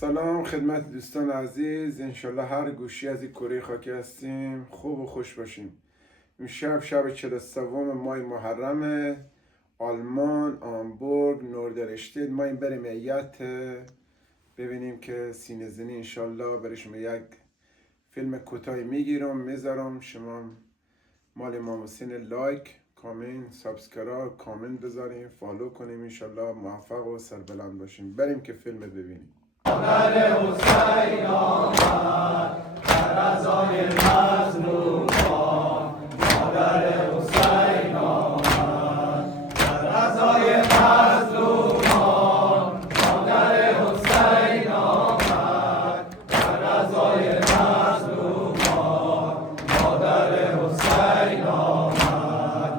سلام خدمت دوستان عزیز، انشالله هر گوشی از این کره خاکی هستیم خوب و خوش باشیم. امشب شب 43 ماه محرم، آلمان، آمبورگ، نوردرشتید. ما این بریم ایت ببینیم که سینه زنی انشالله برای شما یک فیلم کوتاهی میگیرم میذارم. شما مال امام حسین لایک، کامنت، سابسکرایب، کامنت بذاریم، فالو کنیم، انشالله موفق و سربلند باشیم. بریم که فیلم ببینیم. مادر حسین آمد در رضای مظلومان، مادر حسین آمد در رضای مظلومان، مادر حسین آمد در رضای مظلومان، مادر حسین آمد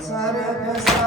سر پسر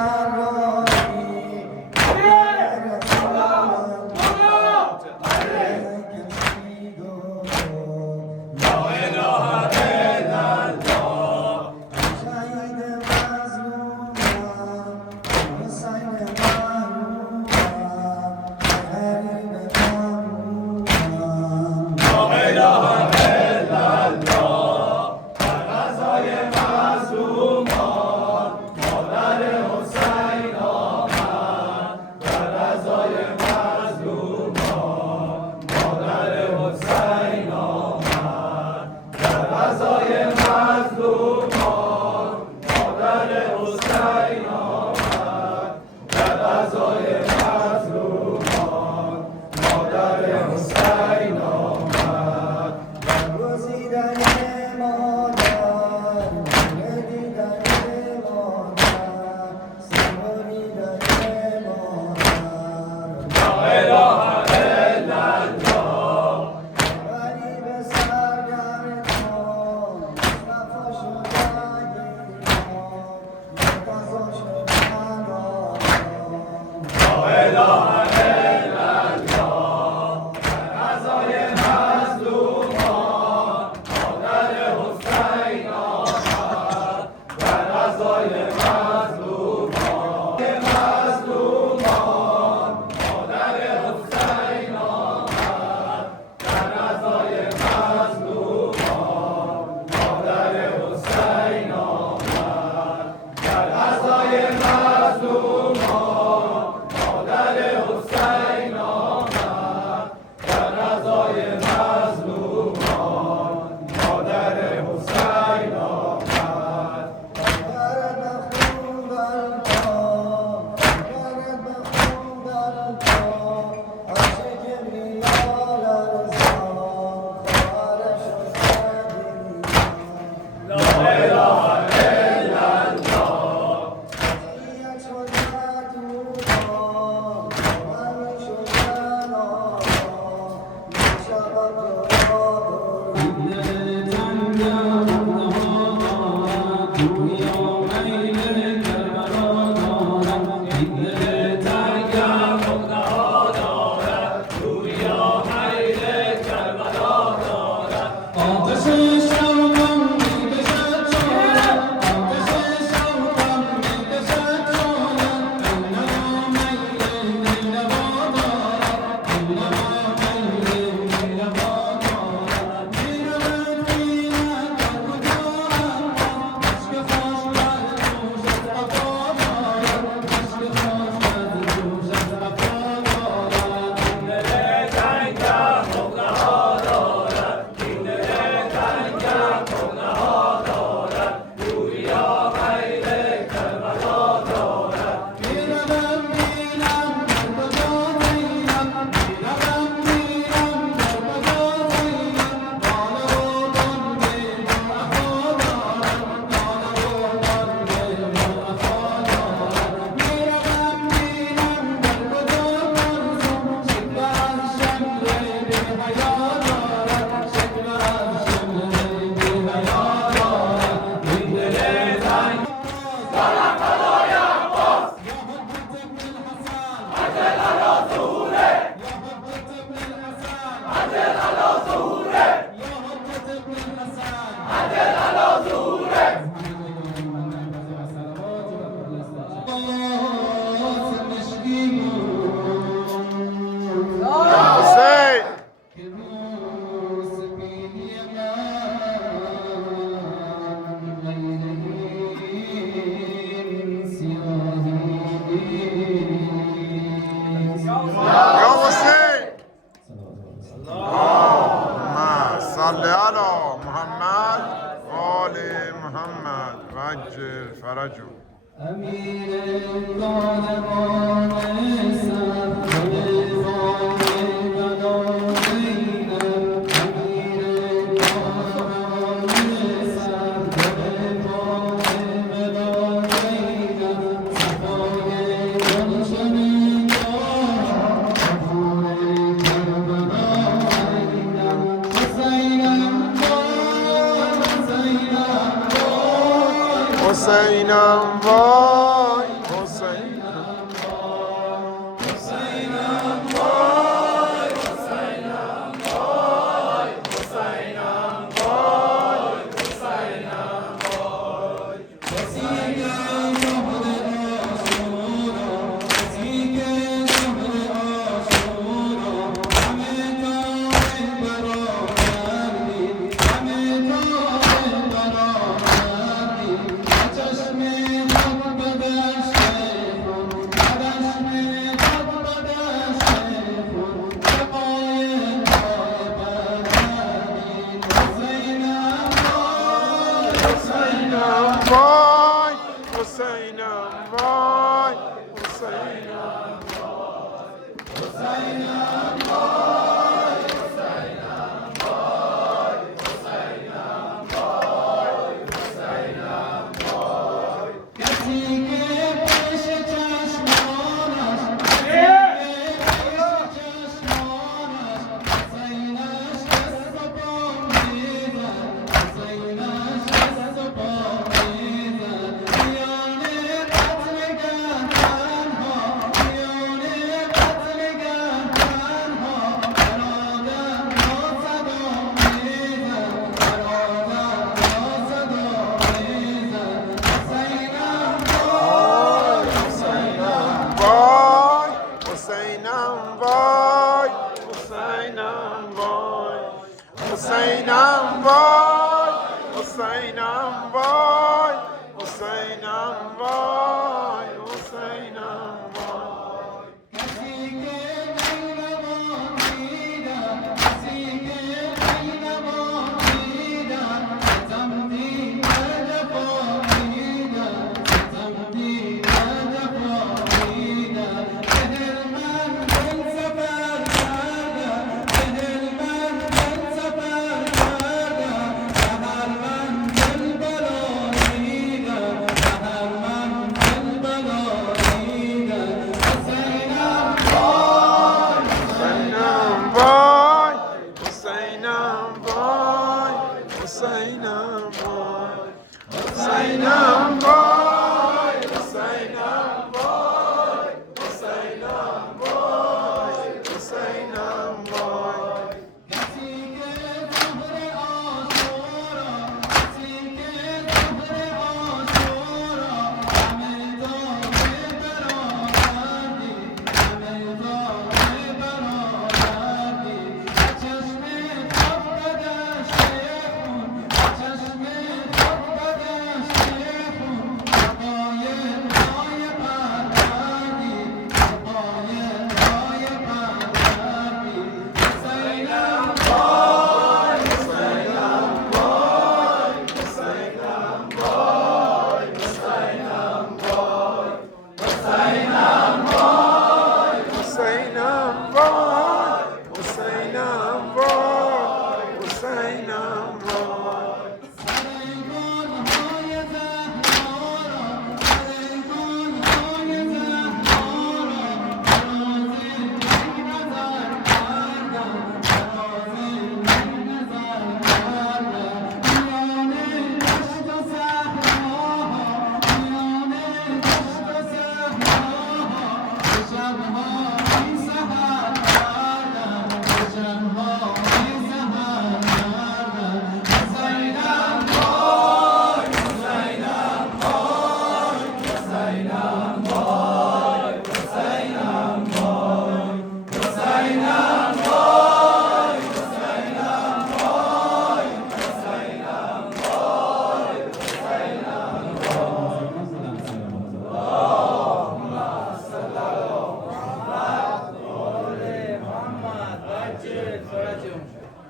اللهم صل على محمد و آل محمد و عجل فرجهم. امیر ظالمان حسینم وای حسینم چشم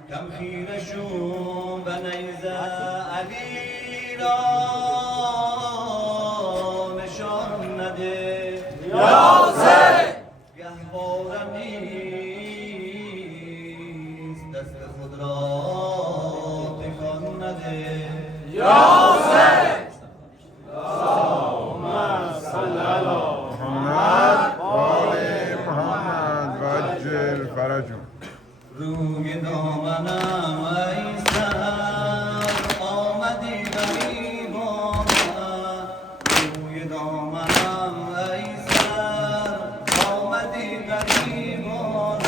کم خیره شو به نیز علی را نشان نده یا حسین گهواره نیست دست خود را تکان نده یا حسین اللهم صل علی محمد و آل محمد و عجل فرجهم. روی دامنم ای سر آمدی غریبانم روی دامنم ای سر آمدی غریبانم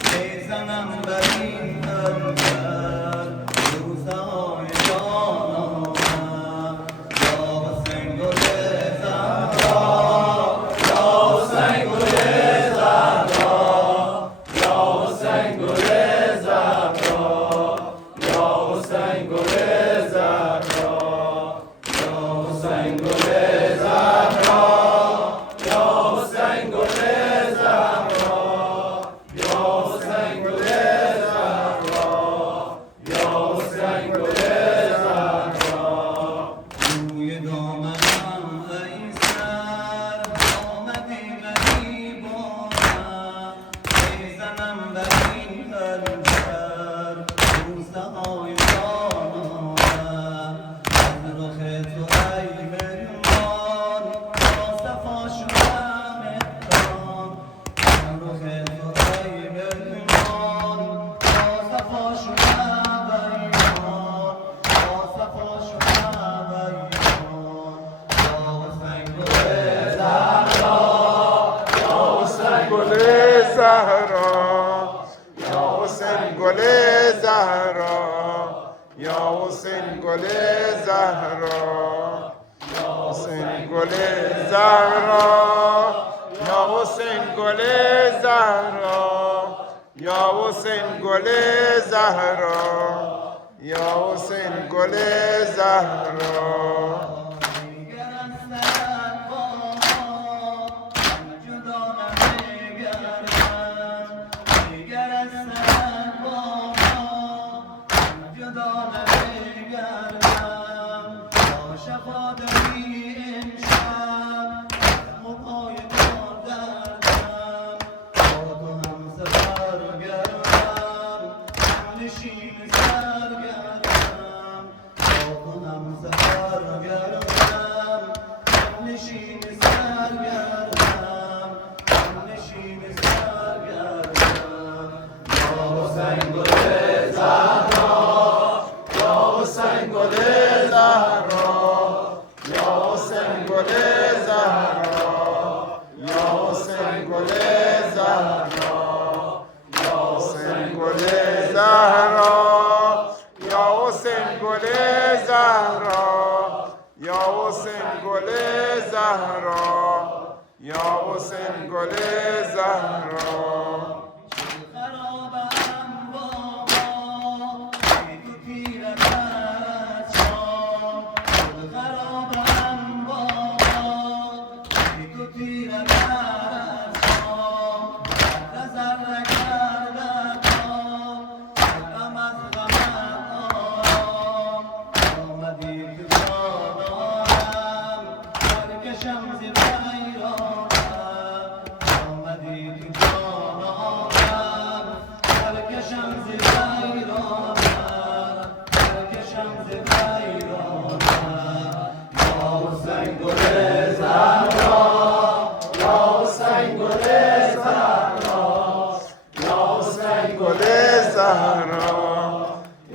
بزنم بر این خنجر روزهای جانانم یا حسین گل زهرا یا حسین گل زهرا یا حسین گل زهرا یا حسین گل زهرا یا حسین گل زهرا یا حسین گل زهرا یا حسین گل زهرا یا حسین گل زهرا روی دامنم ای سر آمدی غریبانم بزنم بر این خنجر روزهای جانانم از رخ تو ای مهمان با صفا شدم احرام از رخ تو ای مهمان با صفا شدم ایمان با صفا شدم ایمان یا حسین گل زهرا یا حسین گل زهرا یا حسین گل زهرا یا حسین گل زهرا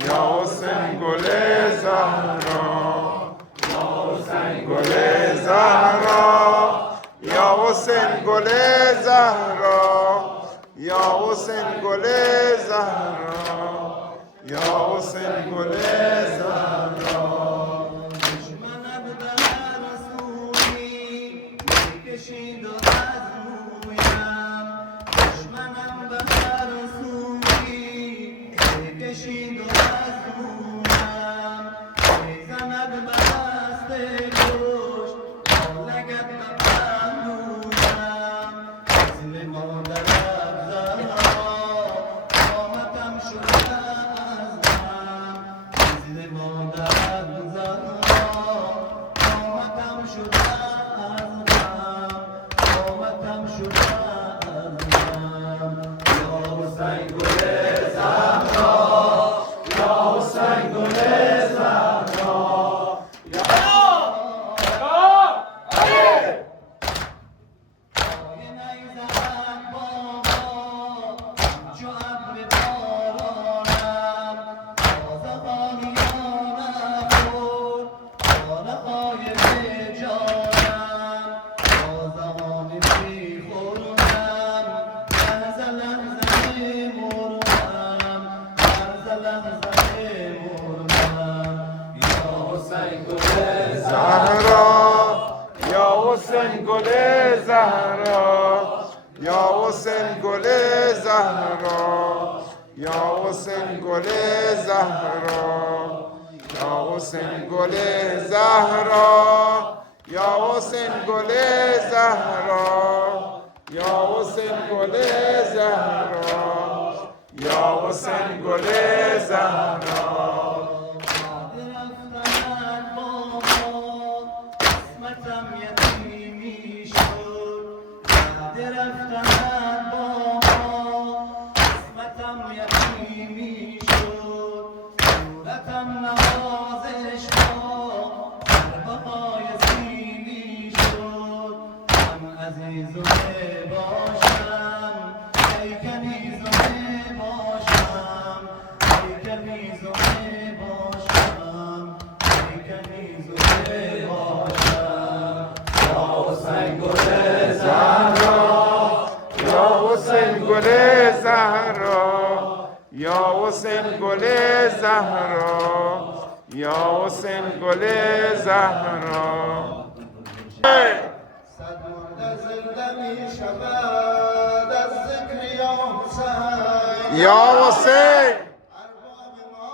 یا حسین گل زهرا یا حسین گل زهرا یا حسین گل زهرا یا حسین گل زهرا یا حسین گل زهرا یا حسین گل زهرا یا حسین گل زهرا یا حسین گل زهرا یا حسین گل زهرا یا حسین گل زهرا یا حسین گل زهرا صد مرده زنده می شود از ذکر یا حسین یا حسین ارباب ما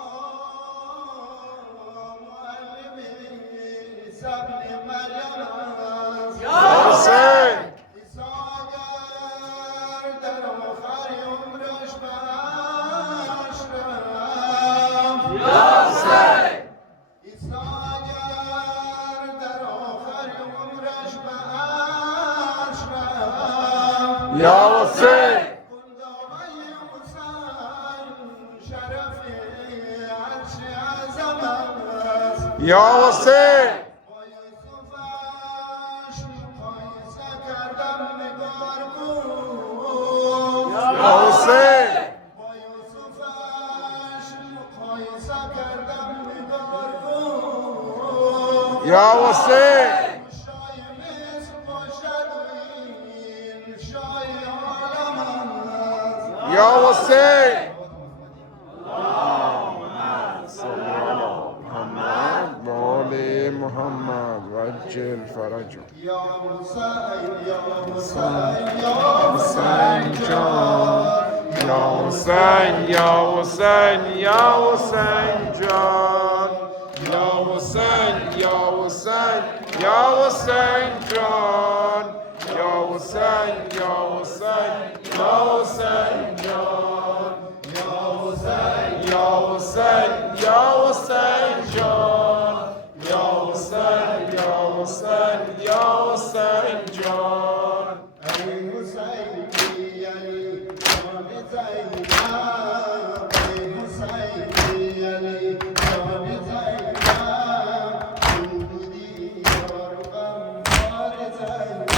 معلم عیسی ابن مریم است یا حسین عیسی اگر در آخر عمرش بهش رفت یا حسین عیسی اگر در آخر عمرش بهش رفت یا حسین گلدامه حسین شرف عرش اعظم است یا حسین با یوسفش مقایسه کردم نگار بود یا حسین با یوسفش مقایسه کردم نگار بود یا حسین شای مصر باشد و این شای عالم است یا حسین محمد و عجل فرجه یا حسین یا حسین یا حسین جان یا حسین یا حسین یا حسین جان یا حسین یا حسین یا حسین جان یا حسین یا حسین یا حسین جان یا حسین یا حسین یا حسین جان یا حسین یا حسین یا حسین جان ای حسینی علی جان زینب ای حسینی علی جان زینب تو بودی یار و غمخوار زینب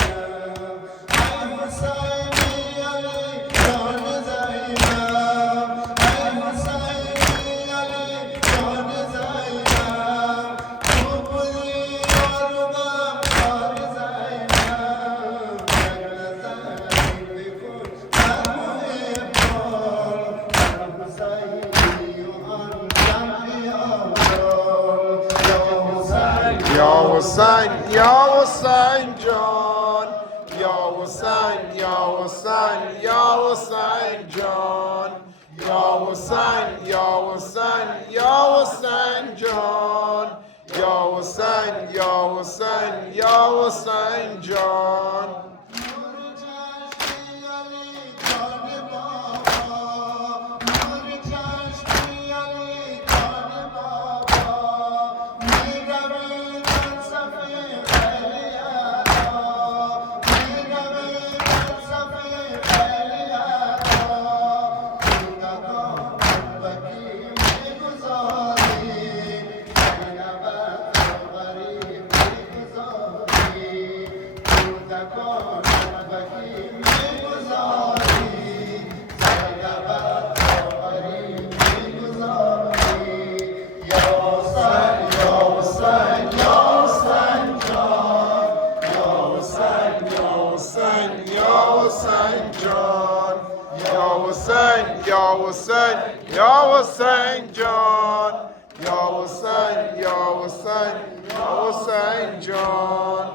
ای حسینی علی جان زینب ای حسینی علی جان زینب تو بودی یار و غمخوار زینب یا حسین یا حسین جان یا حسین یا حسین یا حسین جان یا حسین یا حسین یا حسین جان یا حسین یا حسین یا حسین جان یا حسین یا حسین جان یا حسین یا حسین یا حسین جان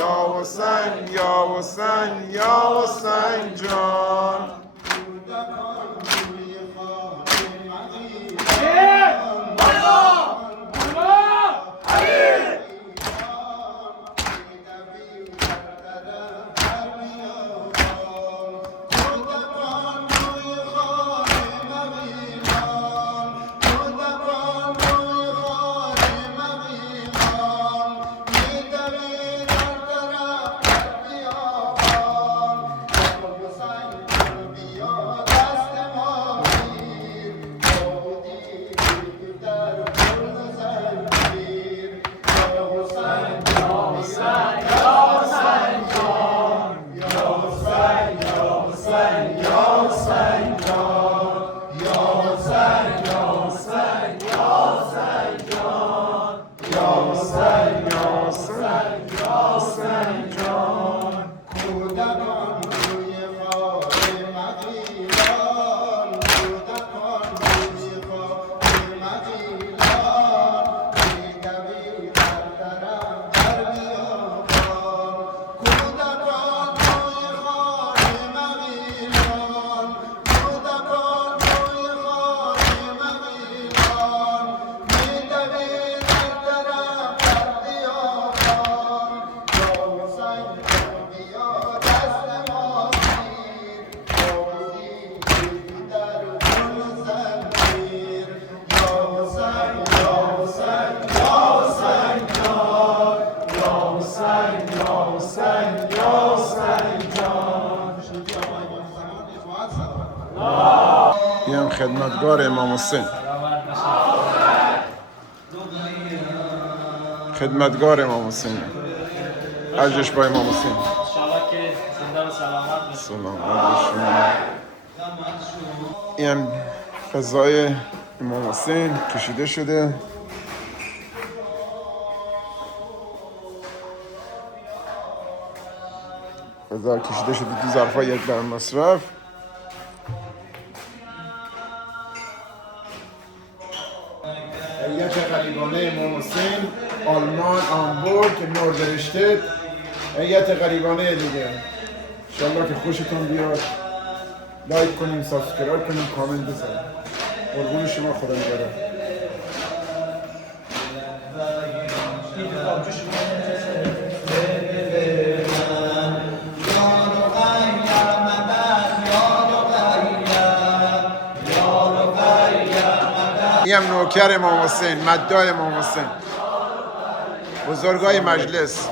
یا حسین یا حسین یا حسین جان این خدمتگار امام حسین خدمتگار امام حسین عجش با امام حسین انشاءالله که زنده و سلامت باشید. سلامت این غذای امام حسین کشیده شده غذا کشیده شده تو ظرفای یک در مصرف هیئت غریبانه امام حسین آلمان آمبورگ نوردرشتت هیئت غریبانه دیگه انشالله که خوشتون بیاد لایک کنیم سابسکرایب کنیم کامنت بزنیم قربون شما خدا نگهدار این هم نوکر امام حسین مداح امام حسین بزرگای مجلس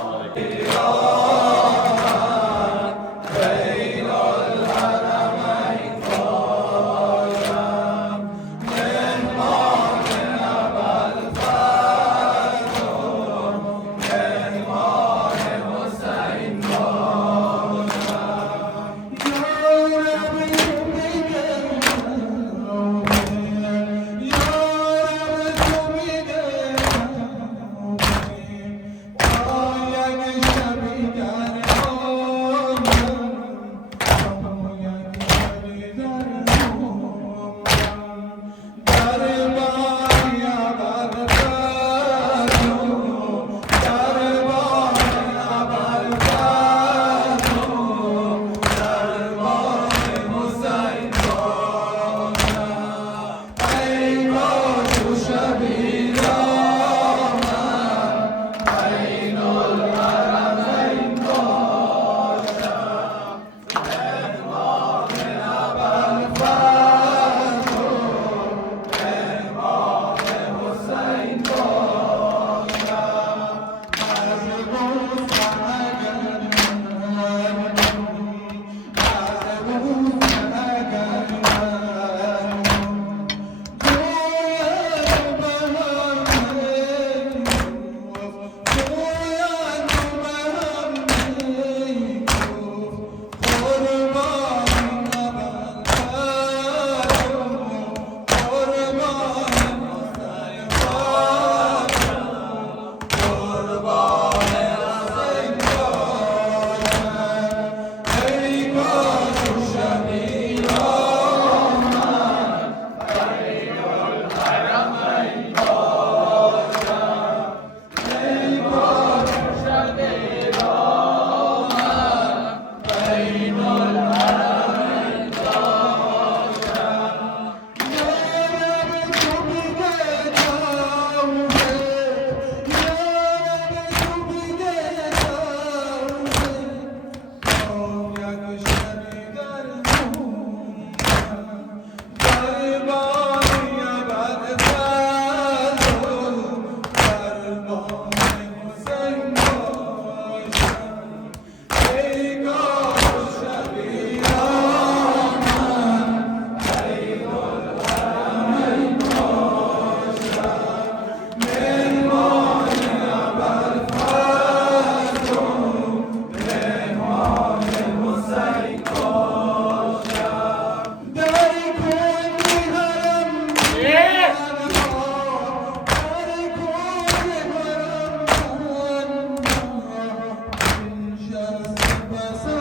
نشست بسر